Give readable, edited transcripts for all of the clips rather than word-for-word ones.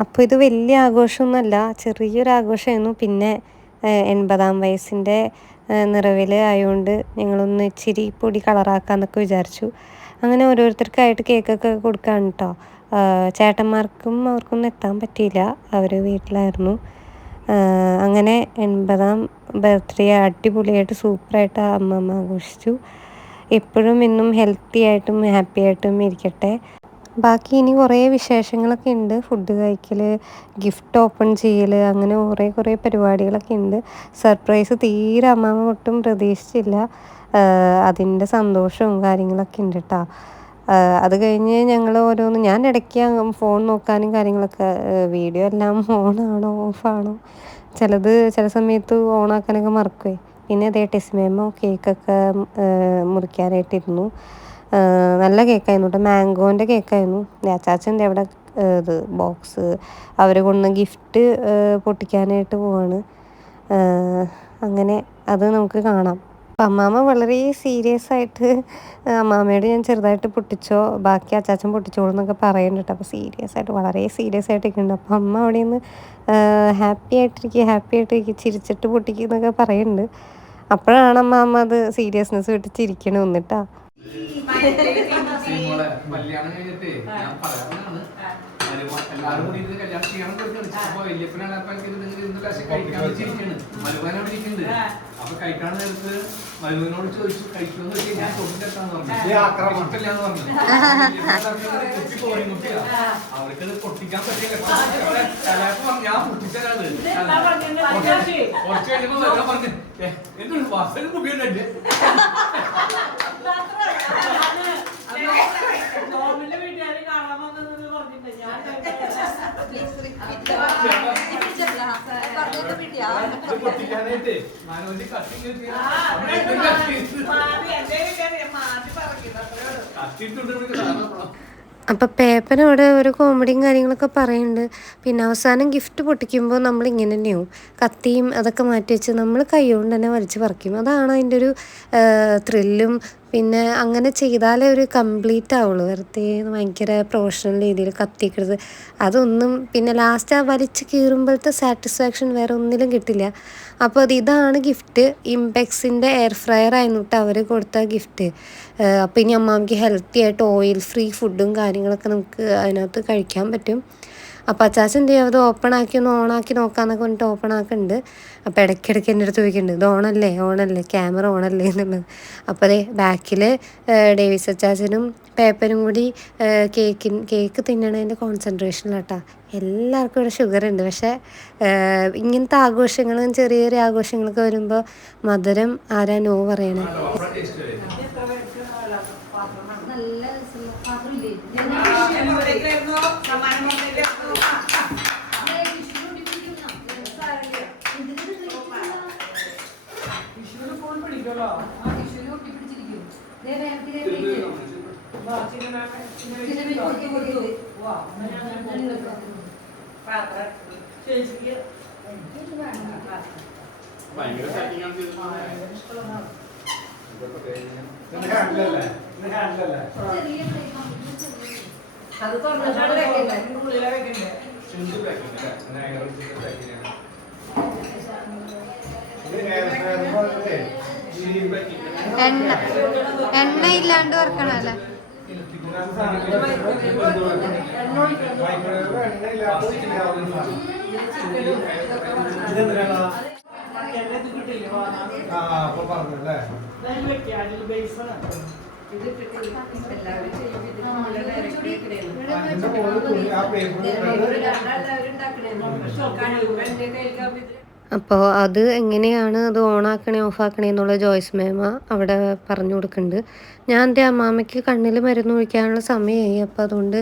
അപ്പോൾ ഇത് വലിയ ആഘോഷമൊന്നുമല്ല, ചെറിയൊരു ആഘോഷമായിരുന്നു. പിന്നെ 80ാം വയസ്സിൻ്റെ നിറവിൽ ആയതുകൊണ്ട് ഞങ്ങളൊന്ന് ഇച്ചിരി പൊടി കളറാക്കാമെന്നൊക്കെ വിചാരിച്ചു. അങ്ങനെ ഓരോരുത്തർക്കായിട്ട് കേക്കൊക്കെ കൊടുക്കാൻ കേട്ടോ. ചേട്ടന്മാർക്കും അവർക്കൊന്നും എത്താൻ പറ്റിയില്ല, അവർ വീട്ടിലായിരുന്നു. അങ്ങനെ 80ാം ബർത്ത്ഡേ അടിപൊളിയായിട്ട് സൂപ്പറായിട്ട് അമ്മമ്മ ആഘോഷിച്ചു. എപ്പോഴും എന്നും ഹെൽത്തി ആയിട്ടും ഹാപ്പി ആയിട്ടും ഇരിക്കട്ടെ. ബാക്കി ഇനി കുറേ വിശേഷങ്ങളൊക്കെ ഉണ്ട്. ഫുഡ് കഴിക്കൽ, ഗിഫ്റ്റ് ഓപ്പൺ ചെയ്യൽ, അങ്ങനെ കുറേ പരിപാടികളൊക്കെ ഉണ്ട്. സർപ്രൈസ് തീരെ അമ്മമ്മ ഒട്ടും പ്രതീക്ഷിച്ചില്ല. അതിൻ്റെ സന്തോഷവും കാര്യങ്ങളൊക്കെ ഉണ്ട് കേട്ടോ. അത് കഴിഞ്ഞ് ഞങ്ങൾ ഓരോന്ന്, ഞാൻ ഇടയ്ക്ക് ഫോൺ നോക്കാനും കാര്യങ്ങളൊക്കെ, വീഡിയോ എല്ലാം ഓണാണോ ഓഫാണോ, ചില സമയത്ത് ഓണാക്കാനൊക്കെ മറക്കുവേ. പിന്നെ അതേ ടെസ്മേമോ കേക്കൊക്കെ മുറിക്കാനായിട്ടിരുന്നു. നല്ല കേക്കായിരുന്നു കേട്ടോ, മാംഗോൻ്റെ കേക്കായിരുന്നു. അച്ചാച്ചൻ്റെ അവിടെ ഇത് ബോക്സ് അവർ കൊണ്ട് ഗിഫ്റ്റ് പൊട്ടിക്കാനായിട്ട് പോവാണ്. അങ്ങനെ അത് നമുക്ക് കാണാം. അപ്പം അമ്മാമ്മ വളരെ സീരിയസ് ആയിട്ട് അമ്മാമ്മയോട് ഞാൻ ചെറുതായിട്ട് പൊട്ടിച്ചോ, ബാക്കി അച്ചാച്ചൻ പൊട്ടിച്ചോളൂ എന്നൊക്കെ പറയുന്നുണ്ട്. അപ്പോൾ സീരിയസ് ആയിട്ട് വളരെ സീരിയസ് ആയിട്ട് നിൽക്കുന്നുണ്ട്. അപ്പം അമ്മ അവിടെ നിന്ന് ഹാപ്പി ആയിട്ടിരിക്കുക ചിരിച്ചിട്ട് പൊട്ടിക്കുക എന്നൊക്കെ പറയുന്നുണ്ട്. അപ്പോഴാണ് അമ്മാമ്മ അത് സീരിയസ്നെസ് വിട്ട് ചിരിക്കണ വന്നിട്ടാ. കല്യാണം കഴിഞ്ഞിട്ട് ഞാൻ പറയാനാണ് എല്ലാരും കൂടി ഇരുന്ന് കല്യാണം ചെയ്യണം അപ്പൊ വല്യപ്പനാണ് അപ്പൊ കഴിക്കാൻ വെച്ചിരിക്കുന്നത് മരുമാൻ അവിടെ ഇരിക്കുന്നുണ്ട്. അപ്പൊ കഴിക്കാൻ നേരത്ത് മരുമനോട് ചോദിച്ചു കഴിക്കുമെന്ന് വെച്ചാൽ ഞാൻ തൊട്ടിട്ടെത്താന്ന് പറഞ്ഞു. ഇഷ്ടമില്ലാന്ന് പറഞ്ഞു. അവർക്കത് പൊട്ടിക്കാൻ പറ്റില്ല. ഞാൻ പൊട്ടിച്ചാണ് കുറച്ച് കഴിയുമ്പോ വെള്ളം പറഞ്ഞു എന്തൊരു വാസന കുപ്പിയുണ്ടല്ലേ. അപ്പം പേപ്പനവിടെ ഒരു കോമഡിയും കാര്യങ്ങളൊക്കെ പറയുന്നുണ്ട്. പിന്നെ അവസാനം ഗിഫ്റ്റ് പൊട്ടിക്കുമ്പോൾ നമ്മളിങ്ങനെ തന്നെയാവും, കത്തിയും അതൊക്കെ മാറ്റി വെച്ച് നമ്മൾ കൈ കൊണ്ട് തന്നെ വലിച്ച് പറിക്കും. അതാണ് അതിൻ്റെ ഒരു ത്രില്ലും. പിന്നെ അങ്ങനെ ചെയ്താലേ ഒരു കംപ്ലീറ്റ് ആവുള്ളൂ. വെറുതെ ഭയങ്കര പ്രൊഫഷണൽ രീതിയിൽ കത്തിക്കരുത് അതൊന്നും. പിന്നെ ലാസ്റ്റ് ആ വലിച്ച് കീറുമ്പോഴത്തെ സാറ്റിസ്ഫാക്ഷൻ വേറെ ഒന്നിലും കിട്ടില്ല. അപ്പോൾ ഇതാണ് ഗിഫ്റ്റ്. ഇംപെക്സിൻ്റെ എയർ ഫ്രയർ ആയിരുന്നു അവർ കൊടുത്ത ഗിഫ്റ്റ്. അപ്പോൾ ഇനി അമ്മാമ്മക്ക് ഹെൽത്തി ആയിട്ട് ഓയിൽ ഫ്രീ ഫുഡും കാര്യങ്ങളൊക്കെ നമുക്ക് അതിനകത്ത് കഴിക്കാൻ പറ്റും. അപ്പോൾ അച്ചാച്ചൻ എന്ത് ചെയ്യും, അത് ഒന്ന് ഓണാക്കി നോക്കാമെന്നൊക്കെ പറഞ്ഞിട്ട് ഓപ്പൺ ആക്കുന്നുണ്ട്. അപ്പോൾ ഇടയ്ക്കിടയ്ക്ക് എൻ്റെ അടുത്ത് ചോദിക്കുന്നുണ്ട്, ഇത് ഓണല്ലേ ക്യാമറ ഓണല്ലേ എന്നുള്ളത്. അപ്പോൾ അതേ ബാക്കിൽ ഡേവിസ് അച്ചാച്ചനും പേപ്പനും കൂടി കേക്ക് തിന്നണതിൻ്റെ കോൺസെൻട്രേഷനിലാട്ടാ. എല്ലാവർക്കും ഇവിടെ ഷുഗർ ഉണ്ട്. പക്ഷേ ഇങ്ങനത്തെ ആഘോഷങ്ങളും ചെറിയ ചെറിയ ആഘോഷങ്ങളൊക്കെ വരുമ്പോൾ മധുരം ആരാ നോ പറയണേ. അത് തുറന്നിട്ടാണ് വെക്കണ്ടേ. എണ്ണ ഇല്ലാണ്ട് വറക്കണല്ലേ. അപ്പോൾ അത് എങ്ങനെയാണ് അത് ഓണാക്കണേ ഓഫാക്കണേ എന്നുള്ള ജോയ്സ് മേമ അവിടെ പറഞ്ഞു കൊടുക്കുന്നുണ്ട്. ഞാൻ എൻ്റെ അമ്മാമ്മയ്ക്ക് കണ്ണിൽ മരുന്ന് ഒഴിക്കാനുള്ള സമയമായി. അപ്പോൾ അതുകൊണ്ട്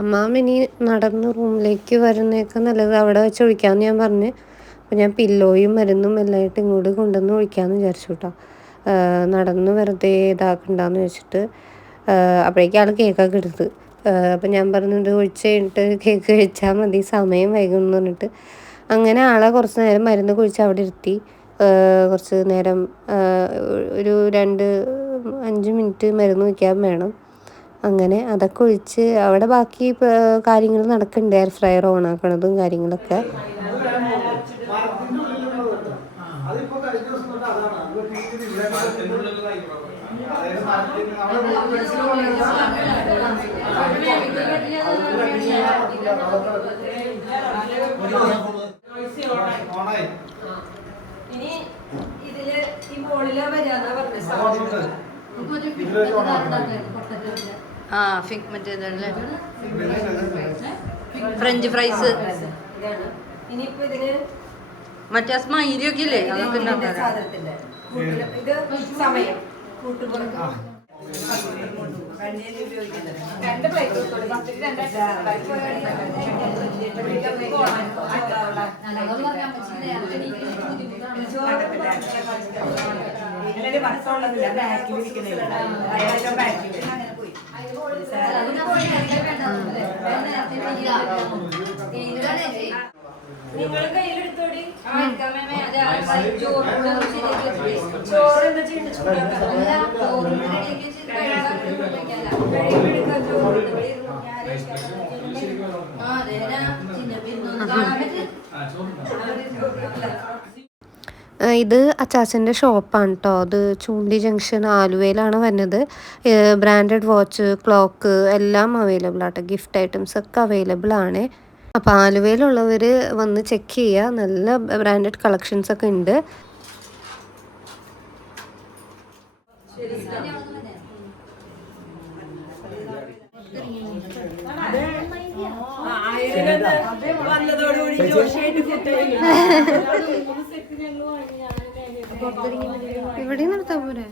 അമ്മാമ്മ ഇനി നടന്ന് റൂമിലേക്ക് വരുന്നേക്കാൾ നല്ലത് അവിടെ വെച്ച് ഒഴിക്കാമെന്ന് ഞാൻ പറഞ്ഞ്. അപ്പോൾ ഞാൻ പില്ലോയും മരുന്നും എല്ലാമായിട്ട് ഇങ്ങോട്ട് കൊണ്ടുവന്ന് ഒഴിക്കാമെന്ന് വിചാരിച്ചു കേട്ടോ. നടന്ന് വെറുതെ ഇതാക്കണ്ടെന്ന് വെച്ചിട്ട്. അപ്പോഴേക്കും ആൾ കേക്കൊക്കെ എടുത്ത്. അപ്പം ഞാൻ പറഞ്ഞിട്ട് ഒഴിച്ച് കഴിഞ്ഞിട്ട് കേക്ക് കഴിച്ചാൽ മതി, സമയം വൈകും എന്ന് പറഞ്ഞിട്ട്. അങ്ങനെ ആളെ കുറച്ച് നേരം മരുന്ന് കുഴിച്ച് അവിടെ ഇരുത്തി. കുറച്ച് നേരം ഒരു 5 മിനിറ്റ് മരുന്ന് വയ്ക്കാൻ വേണം. അങ്ങനെ അതൊക്കെ ഒഴിച്ച് അവിടെ ബാക്കി കാര്യങ്ങൾ നടക്കുന്നുണ്ട്. എയർ ഫ്രയർ ഓൺ ആക്കണതും കാര്യങ്ങളൊക്കെ. ഇനി ഇതില് ഈ മോളില് വരാന്നാ പറഞ്ഞത്. ഫ്രഞ്ച് ഫ്രൈസ് ഇനിയിപ്പോ ഇതിന് മറ്റേ സ്മൈലിയൊക്കെ ഇല്ലേ അതൊക്കെ സാധനത്തിന്റെ ഇത് സമയം കൂട്ടുപുറത്ത് രണ്ട് പ്ലേറ്റ് നിങ്ങൾ കയ്യിലെടുത്തോടി. ചോറ് എന്താ ചെയ്യുന്നത്? ചൂടാക്കാറില്ല. ചോറിന് റെഡിയാക്കി വെച്ചിട്ട് കഴിക്കാൻ വെക്കാല്ല. കഴിക്കാൻ ചോറ് ഇത് അച്ചാച്ചൻ്റെ ഷോപ്പാണ് കേട്ടോ. അത് ചൂണ്ടി ജംഗ്ഷൻ ആലുവയിലാണ് വരുന്നത്. ബ്രാൻഡഡ് വാച്ച്, ക്ലോക്ക് എല്ലാം അവൈലബിൾ ആട്ടോ. ഗിഫ്റ്റ് ഐറ്റംസ് ഒക്കെ അവൈലബിൾ ആണ്. അപ്പോൾ ആലുവയിലുള്ളവർ വന്ന് ചെക്ക് ചെയ്യുക. നല്ല ബ്രാൻഡഡ് കളക്ഷൻസ് ഒക്കെ ഉണ്ട്. ഇവിടെ നിർത്താൻ പോരെ?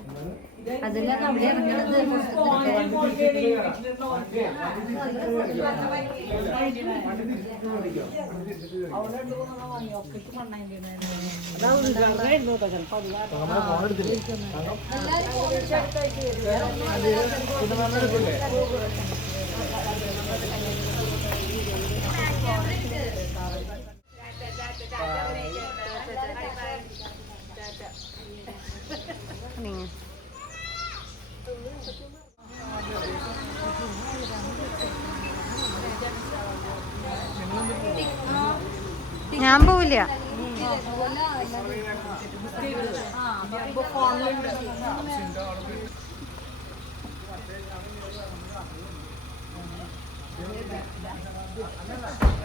അതിലാണ് അവിടെ ഇറങ്ങുന്നത്. ഞാൻ പോവില്ല. ആ